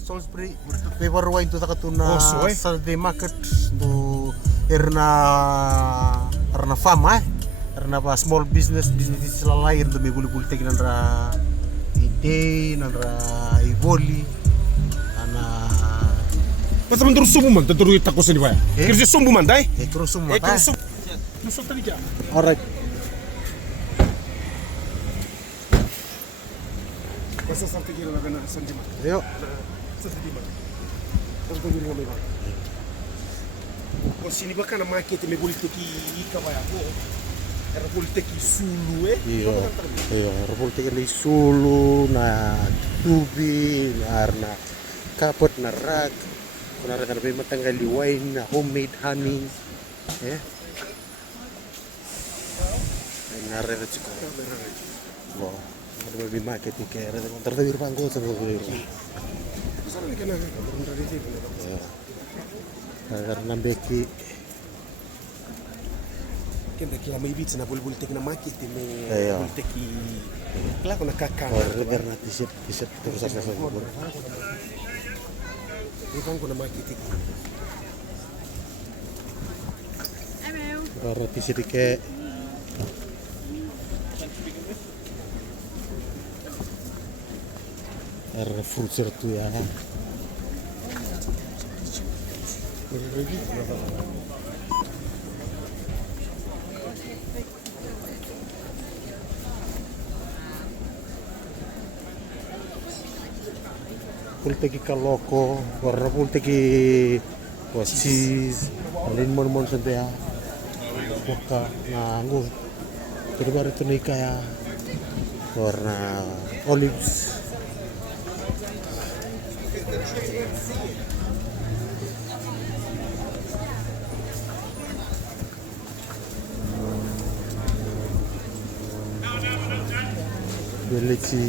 Salisbury pevarua into takatuna Saturday market do erna fama erna pa small business lalai erna me buli tek nandra ide nandra ivoli ana Basta man terus sumbu man, terus takos ni ba? Kerja sumbu man dai? terus semua Terus Nusok tadi ja. alright Basta sampai kira na kana sandima. ayo Sandima. Terus dulu ngomong ba. Kung sini ba kana market me buli teki ikabaya ko. Era buli teki sulu iyo republik ni sulu na tubi arna kapot na rag kunara kana be matanggali wine na homemade honey ngare na chiko wow ada be market ni kaya ada tertawir panggo sa bawir Sana ni kana berunda di sini. karena beki Kenda kila may bits na buli teki na market me Iya. buli teki. Kala ko nakaka. lebar na t-shirt terus sa bawir Ibang ko na market iki. roti sedikit ada fruit sertu ya pulteki kaloko warna pulteki cheese alin mon santai ya waka nganggo terus baru itu nih kayak warna olives Belici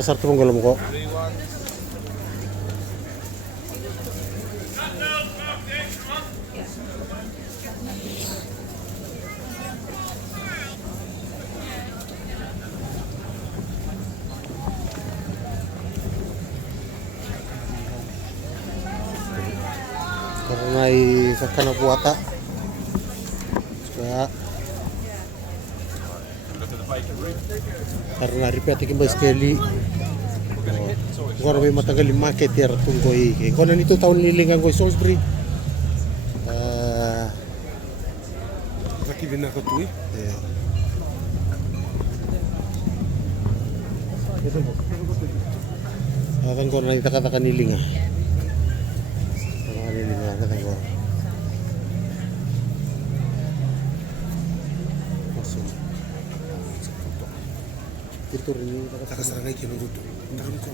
satu penggolam kok karena sakana buata supaya karena ripati ke baskeli gua may matagal market ya tunggu iki kono nito taon nilingan ko Salisbury Zaki bina ko tu. akan ko na kata nilinga nilinga kata ko masuk itu rini Nakasarangay kinuruto. Nakamko.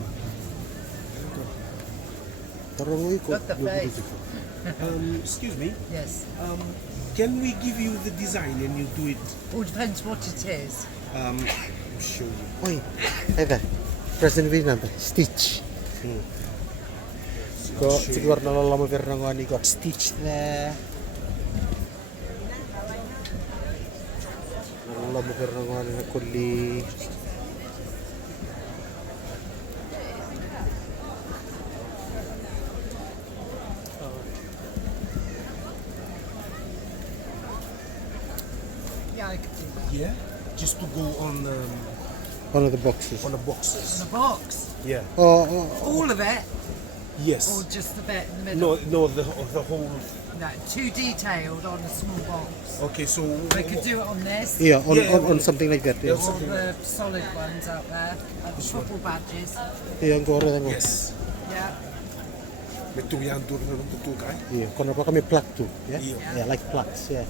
tarong ko Excuse me. Yes. Can we give you the design and you do it? All depends what it is. I'll show you. oi ada present Vietnam stitch kok siguro nalalama pero nang ani got stitch there nalalama pero nang ani na kuli Yeah, I could do that. Yeah. Just to go on one of the boxes the boxes. The box. Yeah. oh All of it, Yes. or just the bit in the middle? No, the whole. No, too detailed on a small box. Okay, so We could do it on this, yeah on Yeah, on something like that Yeah, yeah or the solid ones out there, the football badges. yeah ko rin mo yes. Yeah. May tuyan doon na tutukay. yeah kono pa kami plug too yeah Yeah. like plugs yeah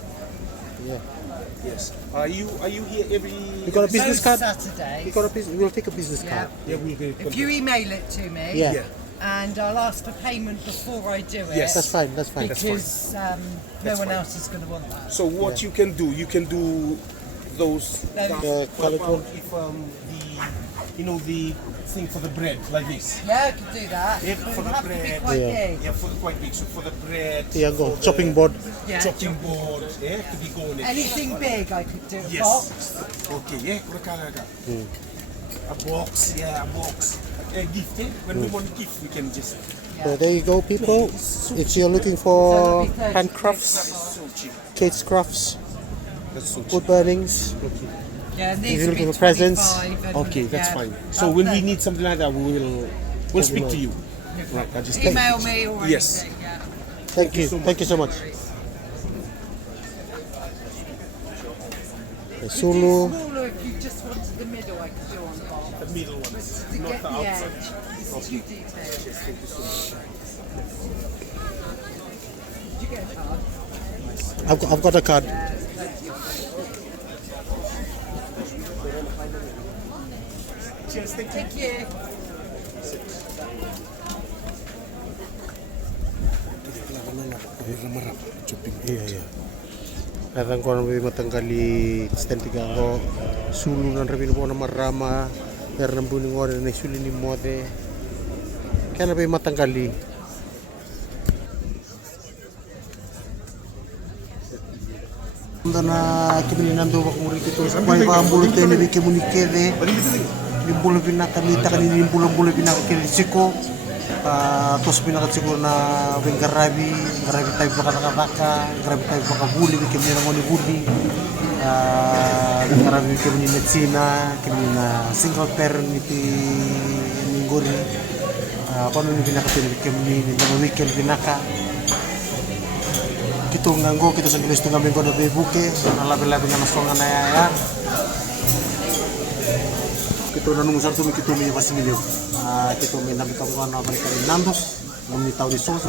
Yes. Are you here every? You got a business card? Saturdays. we'll take a business Yeah. card Yeah, we'll get it. If you email it to me, yeah and I'll ask for payment before I do it. Yes. that's fine Because no one fine. else is going to want that. So what you can do those The colored one? if the thing for the bread like this. Yeah, I could do that. Yeah, But for it'll the have to be bread. quite Yeah. big. Yeah, for quite big. So for the bread. yeah go for chopping the board Yeah. chopping board. Yeah, to be going. Anything big, I could do a Yes. box. Okay. Yeah, kurakalaga. A box, yeah, a box. A gift, eh? When we want gift, we can just. So there you go, people. If you're looking for handcrafts, So cheap. kids crafts, That's so cheap. wood burnings, Yeah, if these you're will looking be for presents, 25 and, Okay, that's yeah, fine. So when we need something like that, we'll speak to you. Right, I just email me or Yes. anything, yeah. thank you so much. The Sulu, Smaller if you just wanted the middle, I could do on the bottom. the middle one, To not get the the outside. edge, it's too detailed. Did you get a card? I've got a card. Cheers, thank you. Thank you. Iya. Datang ko namin matanggali stentika ko sulu nan rabin po na marama der nan buning ore na suli ni mode kaya na matanggali na kibili nando ko muri kito sa kwai ba bulu tene bi kemuni kede ni bulu binaka mita kan ni bulu binaka kele siko tos pinaka siguro na garabi tayo baka baka buli bi kemuni ngoni buli garabi bi kemuni medicina kemuni na single parent ni ngori kono ni binaka tene bi kemuni ni weekend binaka kita nganggo kita sambil setengah minggu na buke na labi-labi na masonga na ya kita na nung sarto kita mi pasti milyo kita mi nabi kamu na mereka ni nandos mami tau di sos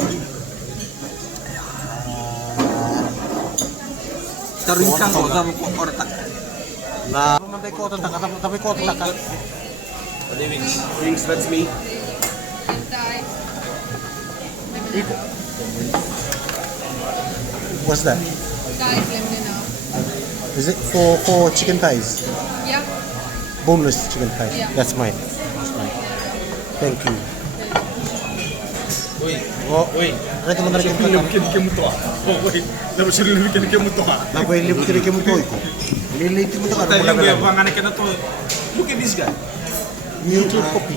Terincang kok sama kok ortak. na mamay ko tanta tapi ko tanta Wings, that's me. what's that Guys, let me know. is it for chicken thighs Yeah. boneless chicken thighs Yeah. that's mine thank you oh ada teman-teman kita bikin mutua. Oh, wait. Lalu sih bikin mutua. apa yang lebih kira kamu tahu itu lili itu kita kan Tadi mulai gue bang anak kena tuh. Look at this guy. YouTube copy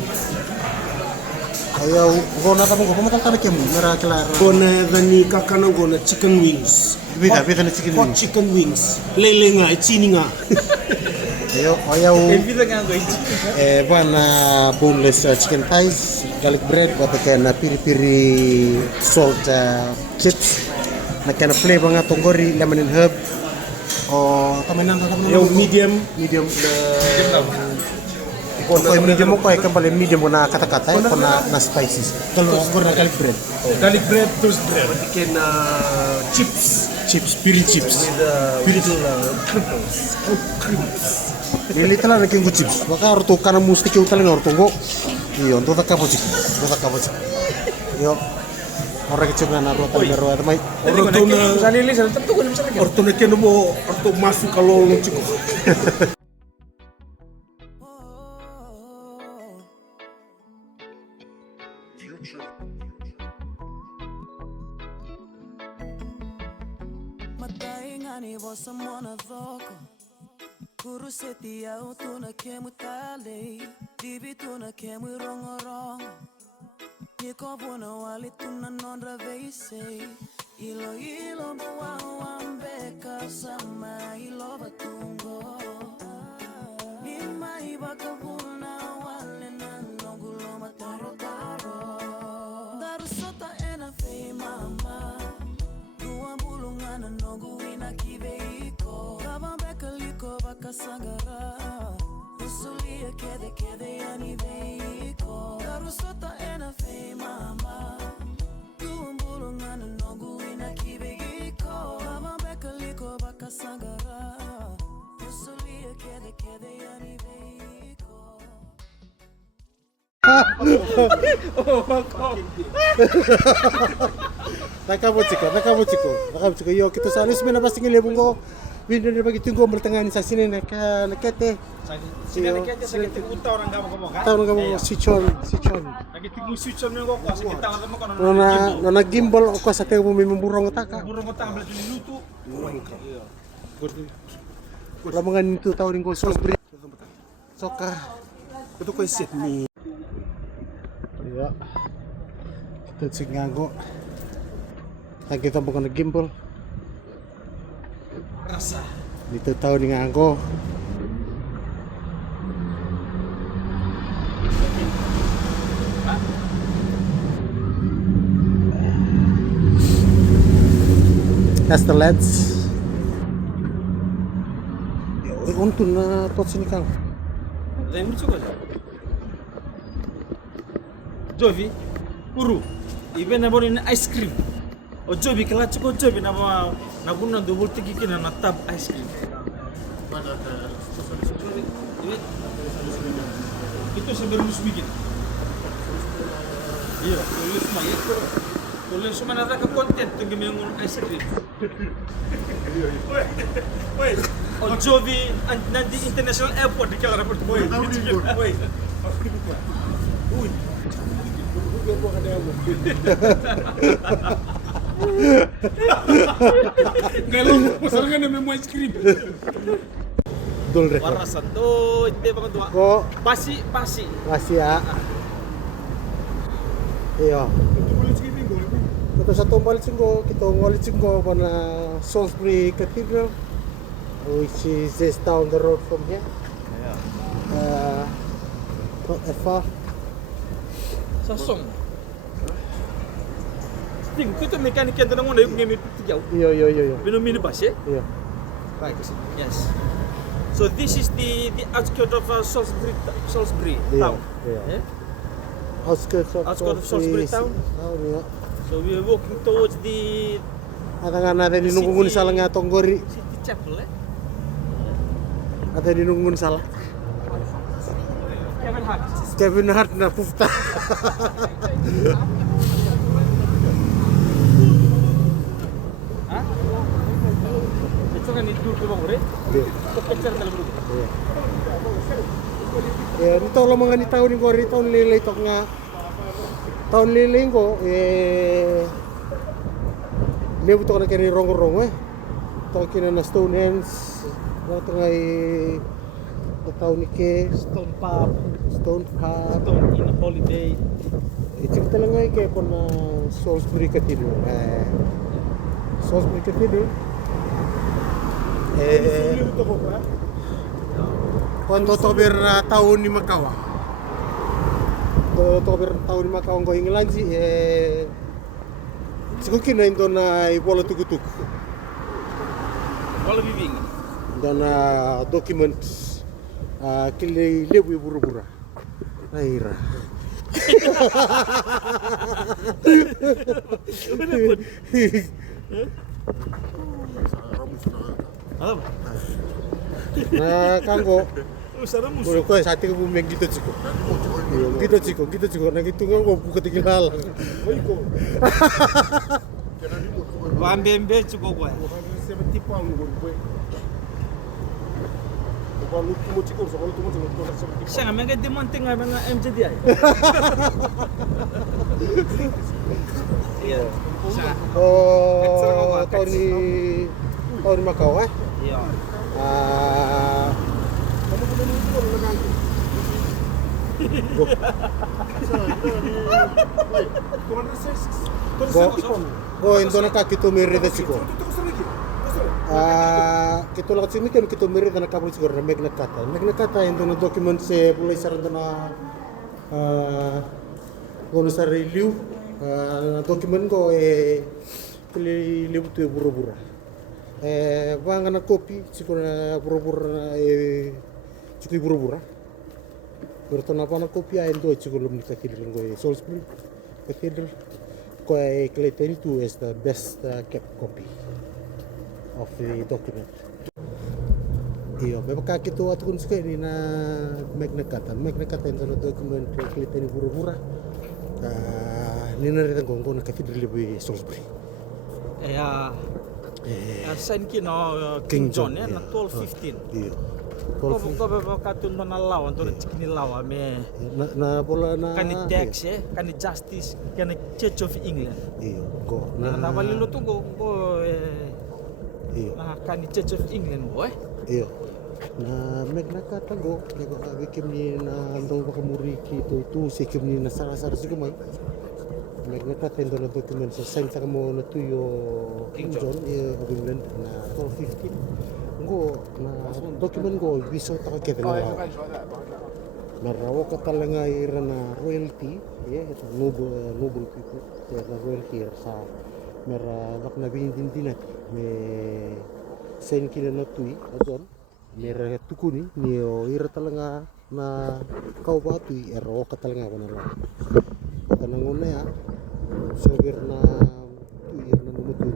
ayaw gona tamu ko pumatang tarik kamu mera kelar Gonna the kakana gonna chicken wings. bida na chicken Hot wings chicken wings. Lele nga, chini nga. ayaw Kita nggak gue. bana boneless chicken thighs garlic bread bata kaya piri-piri salt chips na kaya flavor nga tonggori lemon and herb o tamanan Yung medium. medium Kung medium mo ko ay kambali medium mo na kata-kata ko na spices. Kalau siguro na garlic bread. Garlic bread, toast bread. Bikin chips. Piri chips. With crimples. Lili tala na kingo chips. Maka orto kana musti kiu tala na orto go. Iyo, to ta kapo chik. Yo. Ora ke chunga na rota na rota mai. Orto na orto na keno mo orto masuk kalau lo chiko. Mataingani vosa mwana dhoko Kuruseti au tuna kemu tale Dibi tuna kemu rongorongo Niko vuna wali tuna nondra veise Ilo mwa wambeka sama ilo batungo Nima ibaka vuna wale na nongulo mataro Darusota ena fei mama Dua bulungan nongu ina kiveiko Kabambeka liko baka sangara Usulia kede yani veiko Darusota ena fei mama Dua bulungan nongu ina kiveiko Kabambeka liko baka sangara Usulia kede yani veiko Nakabutiko. Yo, kita sa alis na pasti ngilebong ko. Window na bagi tunggu bertengah sa sini nakete. Sini kita sakit utah orang kamu kan? Tahu kamu sichon. Lagi tinggu switch on nengok kok sakit tangan kamu kan? Nona gimbal ko sa teo bumi memburong taka. Burung kota ambil di lutu. Lamangan itu tahu ring ko sos bri. Soka. Ito ko set ni. Iya. Kita sing nganggo. Kita bukan gimbal. Rasa. Dito tahu ni nganggo. That's the LEDs. Untuk na tot sini kang. Lembra disso coisa? Jovi, uru, ibe na boni na ice cream. O Jovi kala chiko Jovi na buna do volti kiki na tab ice cream. Itu sebelum bikin. Iya, tulis mah ya. Tulis cuma nada ke konten tuh gimana ice cream. Wait. O Jovi nanti international airport di kala raport. Wait. Kalau masalahnya namanya ice cream. Dul rek. Warasan tuh, itu bang tua. Ko Pasi. masih ya. Iya. Kita satu balik singgo, kita ngolit singgo pada Salisbury Cathedral, which is just down the road from here. Not that far. Sasong. Ting, itu mekanik yang tenang mana yang mesti jauh. Iya. Minum bas ya? Iya. Right. Yes. So this is the outskirts of Salisbury town. Yeah. Yeah? Outskirts of Salisbury town. Yeah. So we are walking towards the Ada natin dinunggungun salah nga tonggori. city chapel. Ada dinunggungun salah. Kevin Hart. Kevin Hart na pufta. Hah? Itu kan itu tuh bang, Iya. Kepecer dalam grup. Ya, nito lang mga ni taon ko rito lilay tok nga. Taon lilay ko lebu to na kini rong to kina na Stonehenge. Nato nga taon ni ke Stone Pub, Stone Stone in a Holiday. Cerita lang nga kay po na Salisbury Cathedral. Salisbury Cathedral. Kung October na taon ni Macau. October taon ni Macau ko hingilan si siguro kinain doon na ibola tugutuk. Kalau bibing. Doon na documents kili lebu buru-bura. Aira. Apa? Na kanggo Usara musuh. boleh ko sa ating bumeng gitu ciko. Gitu ciko na gitu nga ko buka tigilala. Wambembe cukup gua. 70 pound gue. Kalau lu cikgu, kalau lu cikgu, Siya nga mga demonting nga mga MJDI. Iya. Siya. Oh, tahun ni Macau Iya. Go indo na ka kito mirida siko. Kito lang simi kan kito mirida na kabul siguro na Magna Carta. Magna Carta indo na document se pulay saranda na gono sa review document ko kili libutu buru-bura. Banga na kopi siguro na buru-bura cikui buru-bura. Berto na pa na kopi ay indo siguro ni Cathedral ko Salisbury Cathedral. I claim to is the best kept copy of the document. Iyo, baka kito at kun ni na Magna Carta. Magna Carta ito na document claim buru-bura. Ninaritan ko na Cathedral of Salisbury. Sign kino King John ya na 1215. Iyo. Ko katun na lawan to cikini lawa me. Na bola na Kani tax ya, kani justice, kani Church of England. Iyo, go. Na balilu to go Iyo. na kani Church of England boy. Iyo. Na Magna Carta go, nego bikim ni na ando bakamuri ki tu sikim ni na sara si kumai. Magna Carta endo na document sa sign sa mo na tuyo King John of England na 1215. Go na document go biso ta ka kete na. Na rawo ka talaga ira na royalty, ito noble people, na royalty sa mera wak na binindin dinat me sign kina na tui adon. Mera tukuni ni ira talaga na kau batui ero ka talaga ko na lang. Tanangon na ya so na tui na numutun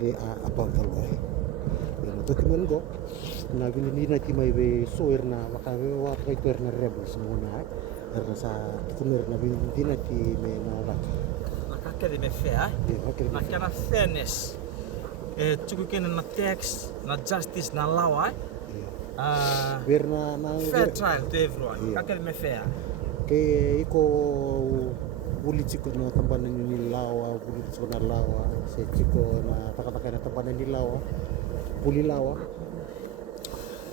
de apa talaga. Yang dokumen go na binili na ti may be so na wakawe wa kay na rebels mo na erna sa kuner na binili na ti me na wak. Nakakadi me fair. Nakana fairness. Cukup kena na tax, na justice, na law, Biar na fair trial to everyone. Kakak me fair. Kaya iko bulit siko na tambanan ni lawa, bulit siko na lawa, si siko na taka-taka na tambanan ni lawa, buli lawa.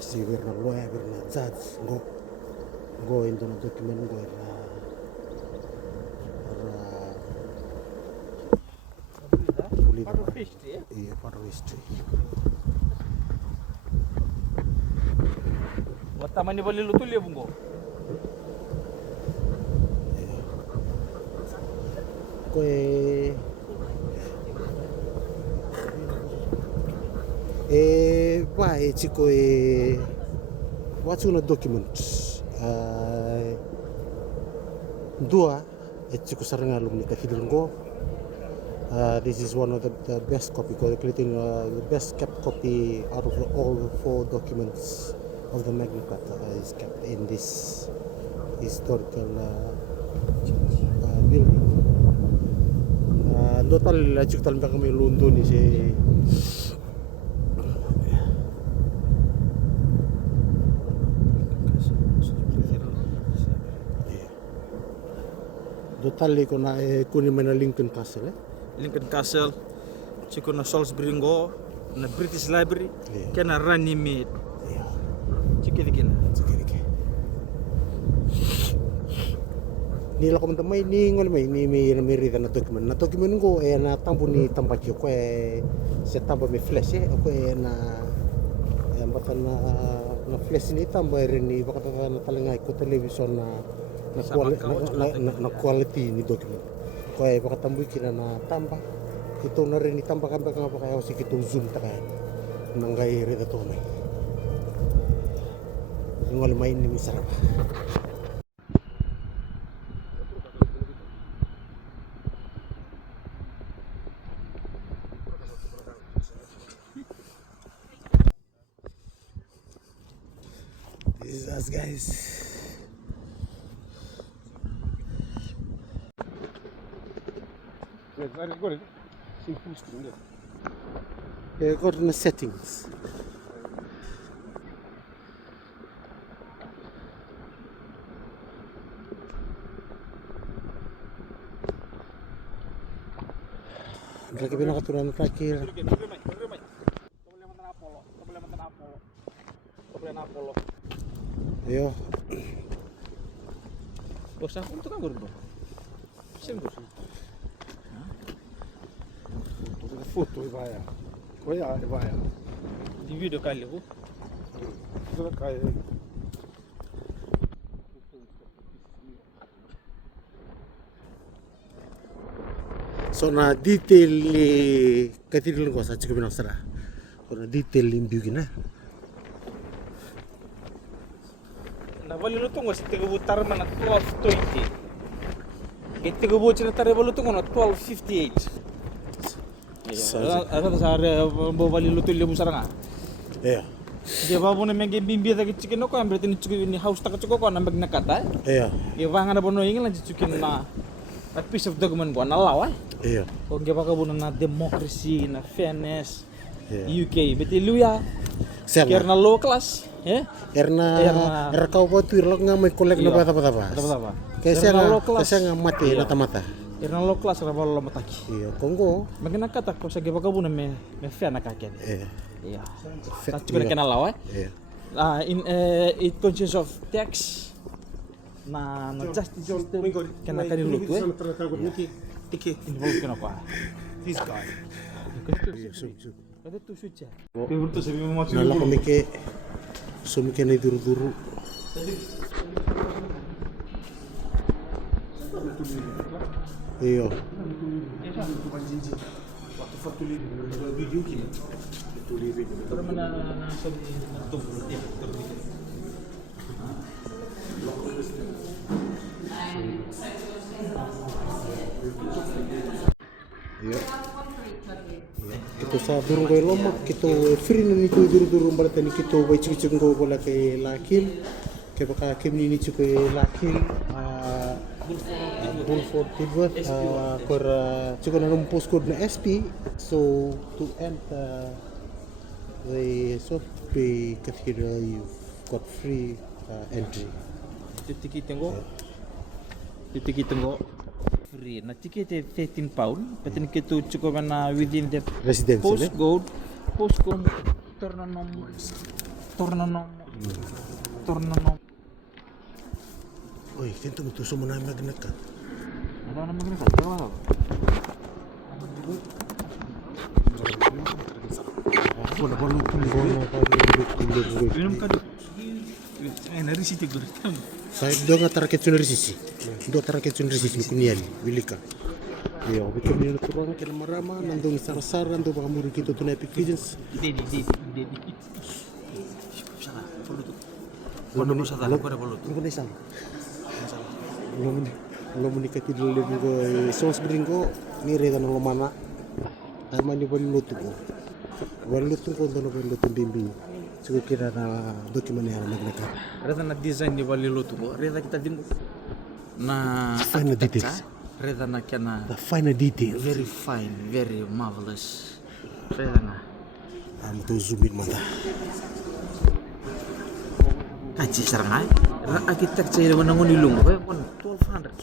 Si biar na lawyer, biar na judge, go into na document go Part of history. Iya, part of history. Wataman ni bali lutul ya bungo. Vai chico what's una document dua chico sarang alumni ka fidulgo. This is one of the best copy, collecting the best kept copy out of all 4 documents of the Magna Carta is kept in this historical building. Total cukup tanpa kami London ni si total ko na kunin man na Lincoln Castle. Lincoln Castle, cukup na Salisbury go, na British Library, kena Runnymede. Cukup dikin. Ni la komenta mai ni ngol mai ni mi rida na document go na tambu ni tampa ko se tampa me flash ko na baka na flash ni tamba ni baka na talenga ko television na quality ni document ko baka tambu kina na tamba ito na rin ni tamba kan baka kaya si kito zoom ta kaya nangai rida to mai ngol mai ni misara. This is us, guys. Go to the settings. Lagi pinakaturan na takir. Ayo. Bos aku itu kan guru. Singgur. Foto ibaya. Koya ibaya. Di video kali bu. Itu kayak So na detail ni katiril ko sa chiko binasara. Ko na detail imbiu na. Na bali lu tungo si tiga butar mana 1220. Kita tiga butar tare bali tungo na 1258. Ada sare bo bali lu tulle busara nga. Iya. Dia babu na menge bimbi ta chicken ko ambre tin chicken ni house ta ko na mag nakata. Iya. Ye wanga na bono ingin la chicken na a piece of document ko na lawa. Iya. Kung gaba ka na democracy, na fairness, Iya. UK, beti luya, Sana. kaya na low class, ya? Erna kau buat tuir lo nggak mau kolek na bata bata. Apa? Kaya nga mati na tamata. Kaya na low class, na balo mataki. Iya. Kongo. Magana kata ko sa gaba ka me fair na kaken. Iya. Iya. Sa chukuna kena lawa, Iya. It consists of text na justice system kena kani lutu involve kena kwa This guy. kada tu suci betul sabi mo Nala kami ke sumike na duru-duru. Iyo. Waktu fatto lì, video che tu lì vedi. pero mana na sabi na tu ya Iya. Kita sa durung ko lomak kita free na nito duru-duru balata ni kita way chik ko wala kay lakil kay baka kim ni chik kay lakil Bulford Tidworth for chik na nung postcode na SP, so to end the Sotheby Cathedral you've got free entry. tiki tengo free na ticket 13 pound but ni kita cukup mana within the Residence postcode tornanom Oy, kento mo tuso mo na magnet ka. ada nama kena kata apa Wala ba lu tulong na minum kado nari siti gur Saya do nga tarakit sunari sisi. Do tarakit sunari sisi kunyali, wilika. Yo, bikin ni turun ke marama nandong sar-sar nandong baka muri kita tunai pigeons. Dedi salah perlu tu Kono salah perlu tu Ngone sang. Ngomong menikah dulu le ko sos bringo ni reda no mana. Tama ni bal lutu ko. Bal lutu ko do no bal lutu bimbi. Sugo kira na dokumen yang nagnaka. reda na design ni wali lutu ko reda kita dim na Fine details. reda na kana The finer details. very fine very marvelous reda na Am to zoom in mata. kaji serangai architecture yang nangoni lungo ko kon 1200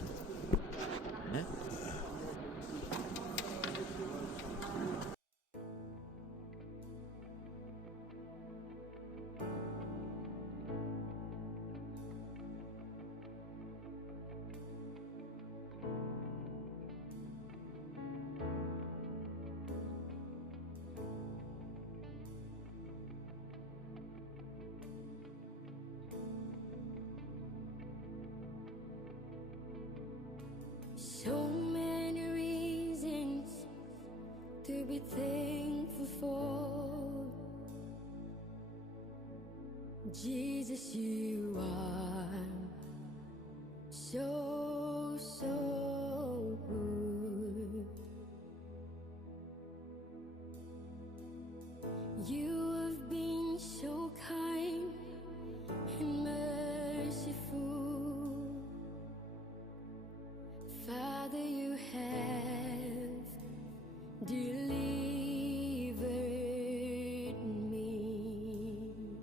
So many reasons to be thankful for. Jesus, you are so good. You have been so kind and merciful. Father, you have delivered me.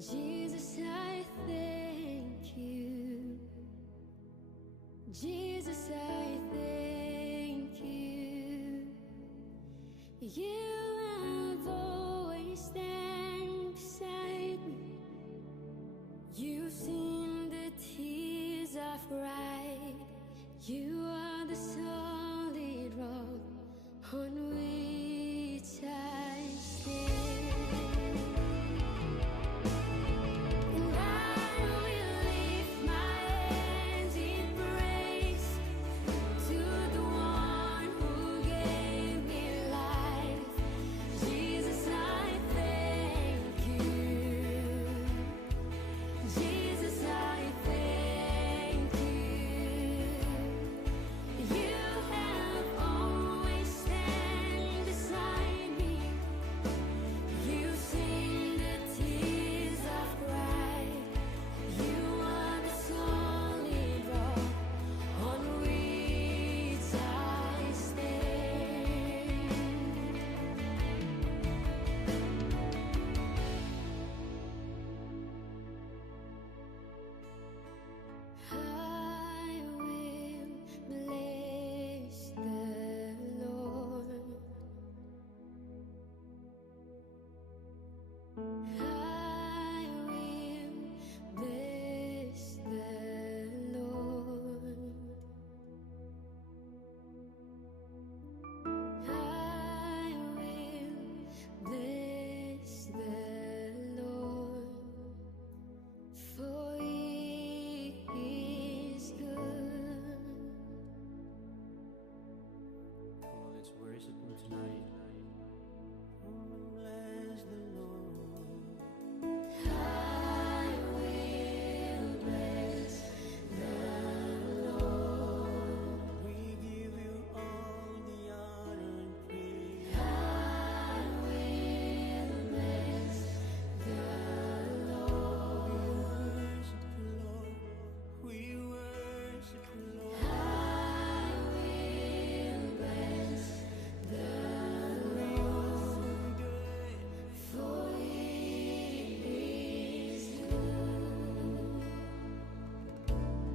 Jesus, I thank you. Jesus, I thank you. You have always stand beside me. You've seen the tears I've cried. You are the solid rock on which I stand. And I will lift my hands in praise to the one who gave me life. Jesus, I thank you. Jesus, I thank you. You have always stand beside me. You've seen the tears I've cried. You are the solid rock on which I stand. I will bless the Lord. I will bless the Lord. I will bless the Lord, for He is good. Come on, let's worship Him tonight. Bless the Lord. I will bless the Lord. We give you all the honor and praise. I will bless the Lord. We worship the Lord. I will bless the Lord, for He is good.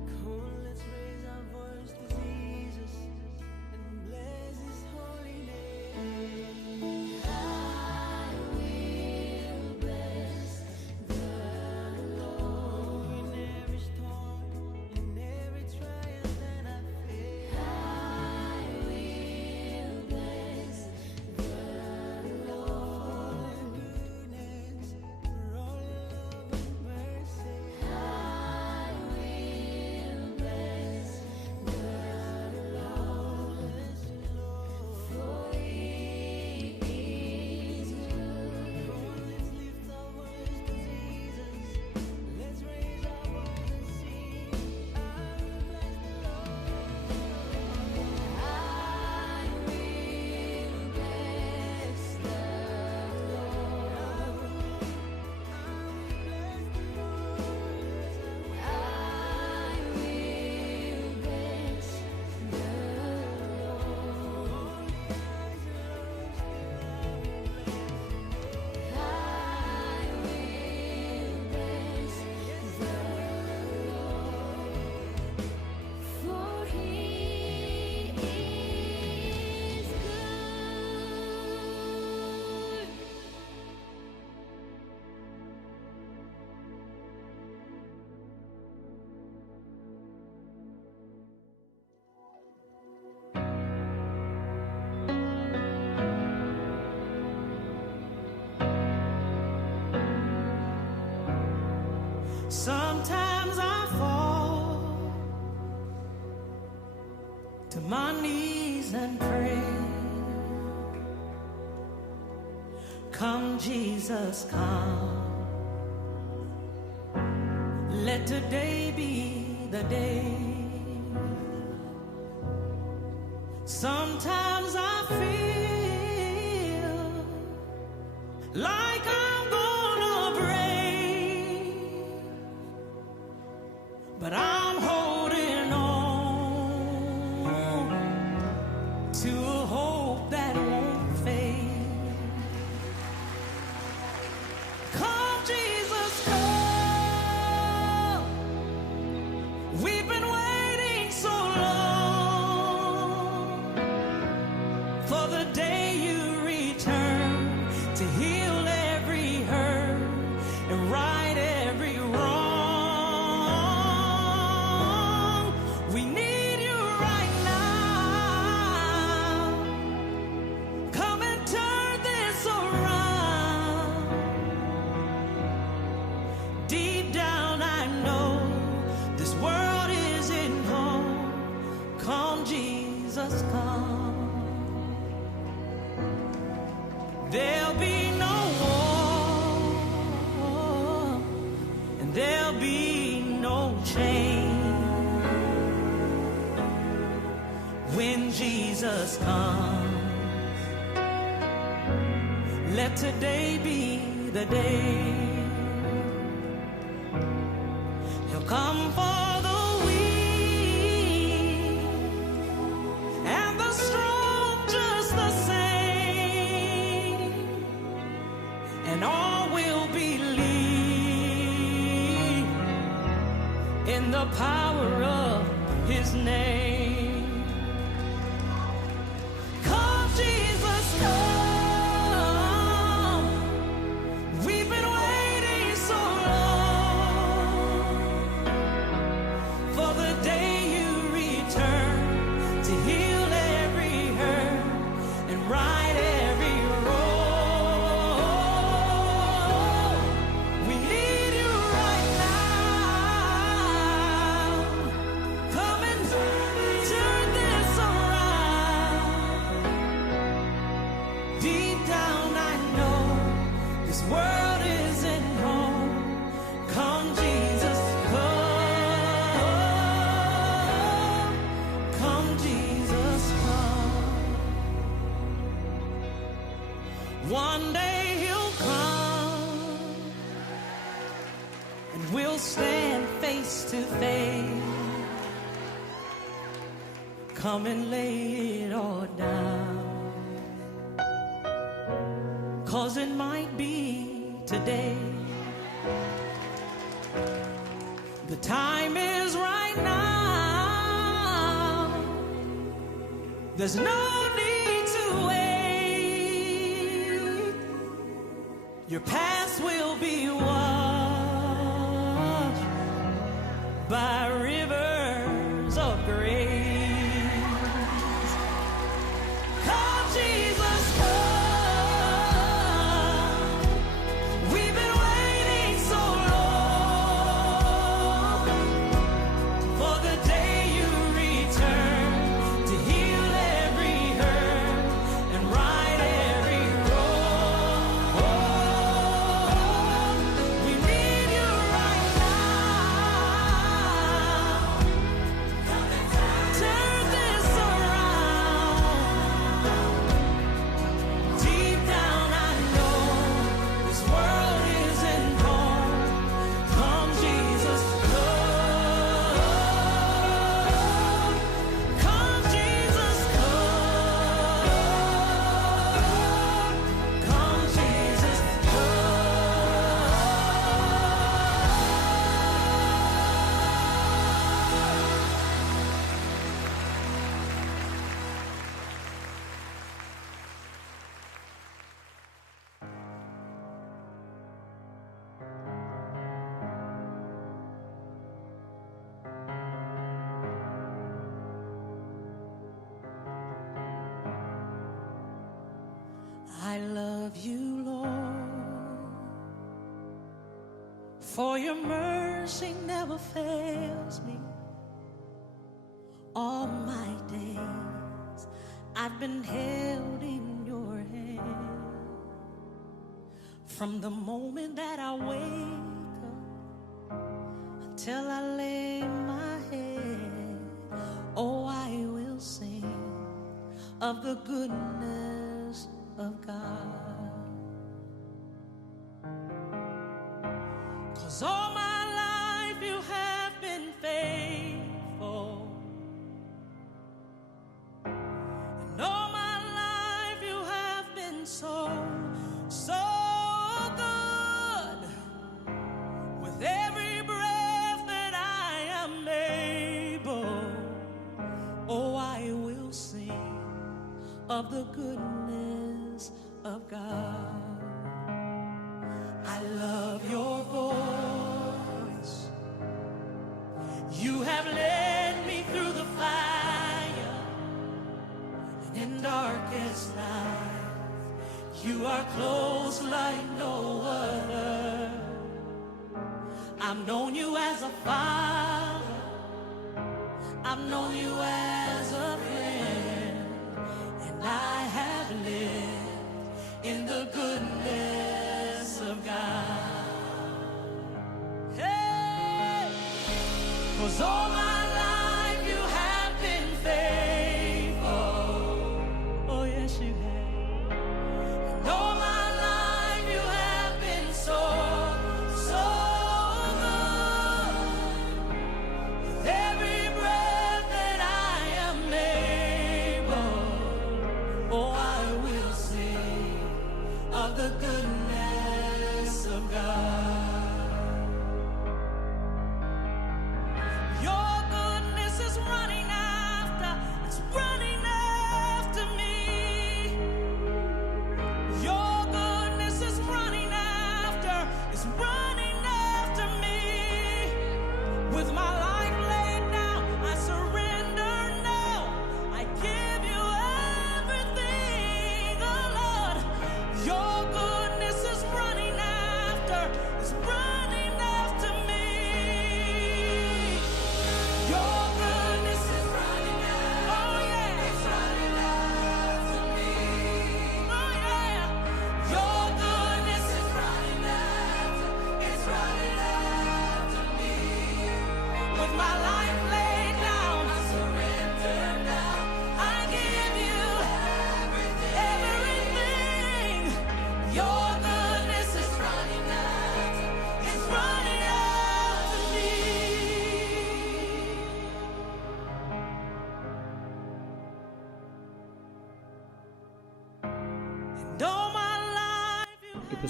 Come on, let's raise our voice to Jesus and bless His holy name. I will bless the Lord. In every storm, in every trial that I face, I will bless the Lord. goodness, for all your love and mercy. I will bless the Lord, for He is good. Come on, let's lift our voice to Jesus. Let's raise our voice and sing. I will bless the Lord. I will bless the Lord. I will bless the Lord. I will bless the Lord, for He is good. Sometimes I fall to my knees and pray. Come, Jesus, come. Let today be the day. Sometimes I feel like I'm gonna break, but I'm holding on to a hope that won't fade. Come, Jesus, come. Jesus comes. Let today be the day. He'll come for the weak and the strong just the same, and all will believe in the power of His name. Come, Jesus, come. We've been waiting so long for the day you return to heal every hurt and right every wrong. We need you right now. Come and turn this around. Deep down I know this world isn't home. Come, Jesus, come. Come, Jesus, come. One day He'll come, and we'll stand face to face. Come and lay it all down, 'cause it might be today. The time is right now. There's no need to wait. Your past will be washed by rivers of grace. Come, Jesus, come. We've been waiting so long for the day you return to heal every hurt and right every wrong. We need you right now. Turn this around. Deep down I know this world isn't home. Come, Jesus, come. Come, Jesus, come. Come, Jesus, I love you, Lord, for your mercy never fails me. All my days I've been held in your hand. From the moment that I wake up until I lay my head, oh, I will sing of the goodness of God. 'Cause all my life you have been faithful, and all my life you have been so, so good. With every breath that I am able, oh, I will sing of the goodness of God. I love your voice. You have led me through the fire and in darkest night. You are close like no other. I've known you as a father. I've known you as a friend, and I have lived in the goodness of God. Hey, 'cause all my life you have been faithful.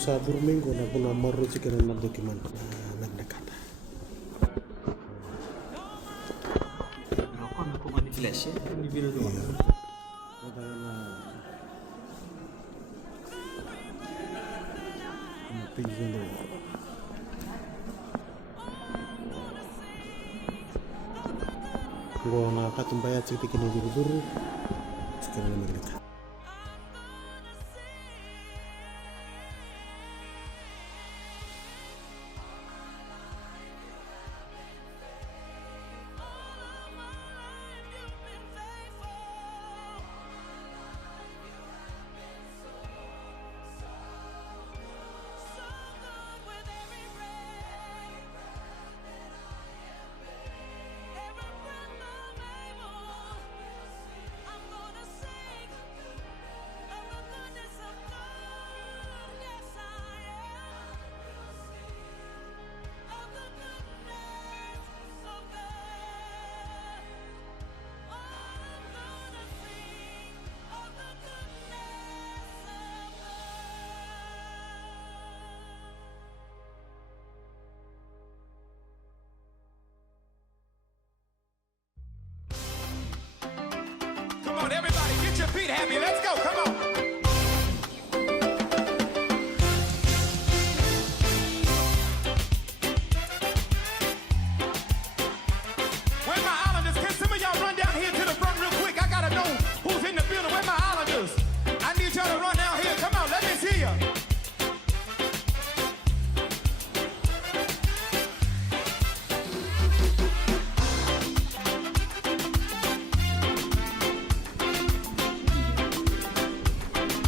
sa Domingo na pula marut si kanan magdokuman na nagdakata. Ako na po man flash eh. Hindi biro doon. Kaya na pinggan na gua nakakatumbaya sa tikin ng duro-duro sa kanan magdakata. Come on, everybody, get your feet happy. Let's go. Come on. Where my islanders? Can some of y'all run down here to the front real quick? I gotta know who's in the building. Where my islanders? I need y'all to run down here. Come on, let me see ya.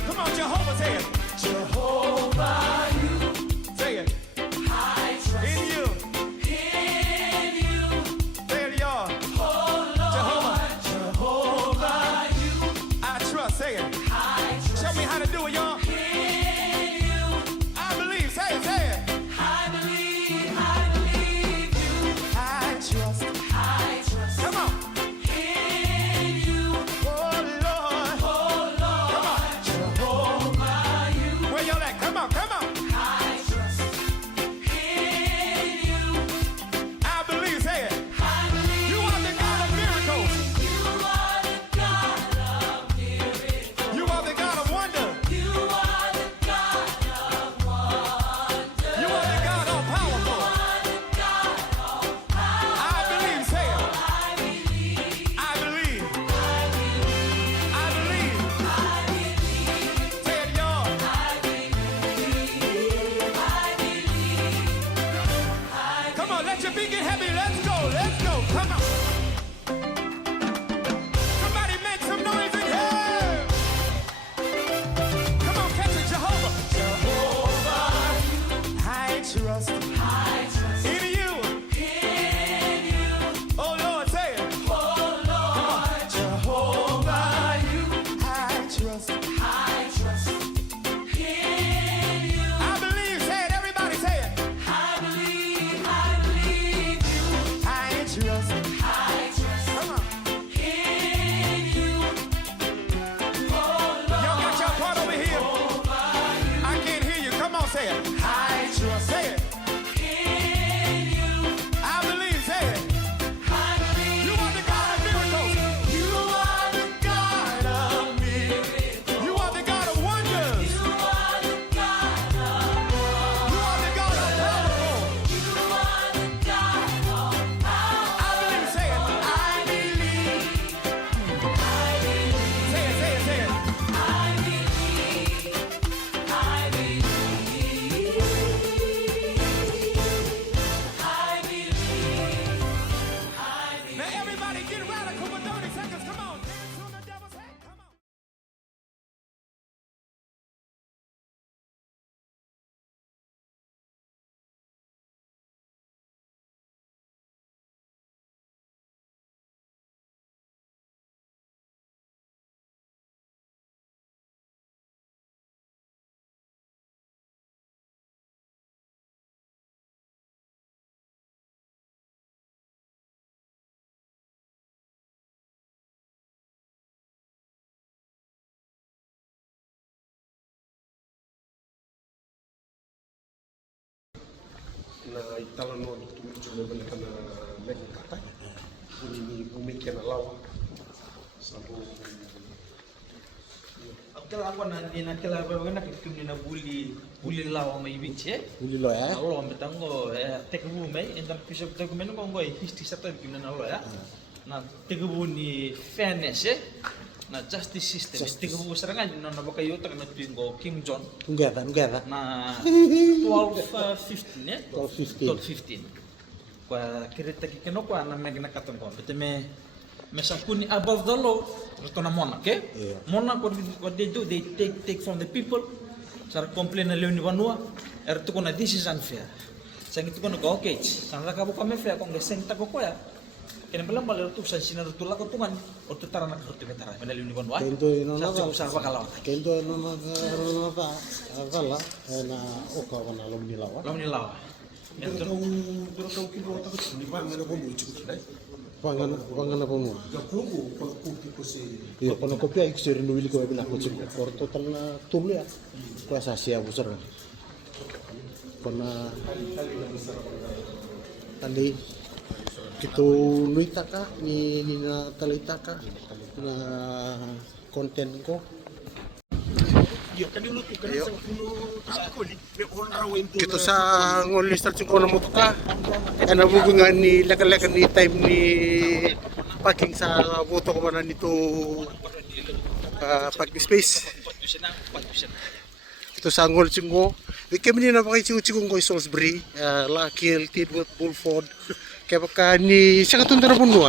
Come on, Jehovah, say it. Jehovah, you. Say it. I trust in you. In you. Say it, y'all. Oh, Lord. Jehovah. Jehovah, you. I trust. Say it. I trust. Show me how to do it, y'all. In you. I believe. Say it. Say it. I believe you. I trust. I trust. Come on. In you. Oh, Lord. Oh, Lord. Come on. Jehovah, you. Where y'all at? Come on. Come on. I trust in you. I believe. Say it. I believe. You are the God of miracles. You are the God of miracles. You are the God of wonder. You are the God of wonder. You are the God all powerful. You are the God all powerful. I believe. Say it. I believe. I believe. I believe. I believe. Say it, y'all. I believe. I believe. Come on, let your feet get heavy. Let's go. Let's go. Come on. Somebody make some noise in here. Come on, catch it, Jehovah. Jehovah, I trust. I trust in you. In you. Oh Lord, say it. Oh Lord, Jehovah, you. I trust. I trust in you. I believe. Say it. Everybody, say it. I believe. I believe you. I trust. I trust. Come on. In you. Oh Lord. Y'all got your part over here. I can't hear you. Come on, say it. I trust. Say it. In you. I believe. Say it. I believe. You are the God of miracles. You are the God of miracles. You are the God of wonders. You are the God of wonders. You are the God of powerful. You are the God of power. I believe. Say it. I believe. I believe. Say it. Say it. Say it. I believe. I believe. na itala no tumicho me balik na mek kata buni bumike na lawa sabu Akela ako na hindi na kila ba na kitum ni na buli lawa may biche. Buli lo ya. Alo metango tekbu may endang pisok dokumento ko ngoy history sa tayo kimna na lo ya. Na tekbu ni fairness na justice system. Tekbu serangan na nabakayo ta na tuingo Kim Jong Together. na 12-15 ya. 12-15. Kwa kirita kikeno kwa na megna katong ko. Beteme mesapuni above the law to na monarch Yeah. monarch what they do they take from the people sar complain na leoni vanua to kona this is unfair sang itu kona go okay sang raka buka me fair kong seng ta ko ya kena belam bal tu san sinar tu la ko tungan o tu tarana ko tu betara na leoni vanua Kento ino na sa usar bakalaw Kento ino na kala na oka wana lo nilawa. lawan ni lawa duro kau kilo ta ko ni ba ngana ko mo chiku dai Pangan apa mo? ga kongo ko ko se Iya, kono kopi ay kusir no wili ko bina ko chiko. Por total na tulo ya. Ko sa siya busar. Kona tali kito nuita ka ni na talita ka na konten ko. yo kadilo ko kan sa kuno ko li me on rawen to Kito sa ngol start ko na mo ka. Ana bubungan ni laka-laka ni time ni parking sa boto ko na nito parking space. Ito sa ngol chingo. Di kami na pakichigo ko Salisbury, Lakil, Tidworth, Bulford. Kaya baka ni siya katunda na puno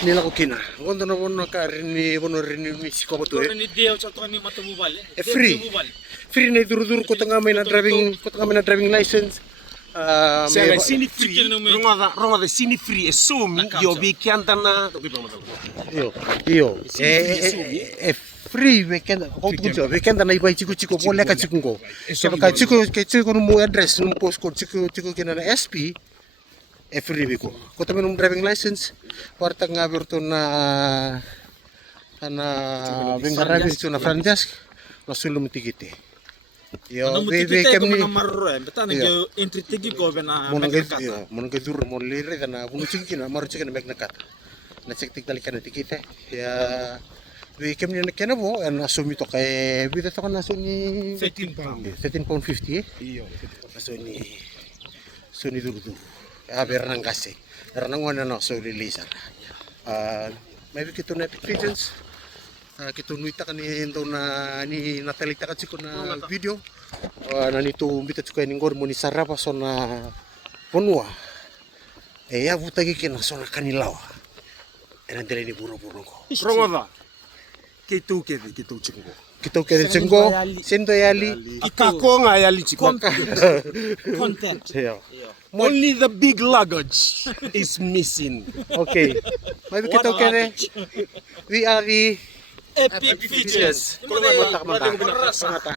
nila ko kina. Kondo na puno ka rin ni puno rin ni siko ko to ni dia contoh ni mata mobile Free na dur ko tanga may na driving license. Saya sini free. Ronga sini free esumi yo bi kianta na to bi pamatalo. Iyo. Free weekend. Kau tu kunci weekend na ibai chiku boleh ka chiku ko. Kaya chiku no mo address no postcode chiku kina na SP. Free biko. Ko tamen no driving license. Warta nga berto na Bengarabi itu na franchise. Lasulum tigite. Yo, bebe kami ni. Betul ni entry tigi ko bena Monong dur mon lire kana bunu cikina maru cikina mek nakat. Na cek tik tali kana tikite. Ya we kami ni kena bo en asumi to kay bida to kana suni 13 pound. 13 pound 50. Iyo. Suni dur. Aber nang kasi. Ranang wana na so release. Maybe kito na pigeons. Kito nuita kan ito na ni natalita ka chiko na video na nito umbita chiko ni ngor mo ni sarapa so na ponua ya buta ki kina so na kanilawa eran dele ni buro-buro ko Ronga kitu chiku. kito kede chengo sendo yali Ikako nga yali chiku. content Only the big luggage is missing. okay maybe kito kede we are the epic features mata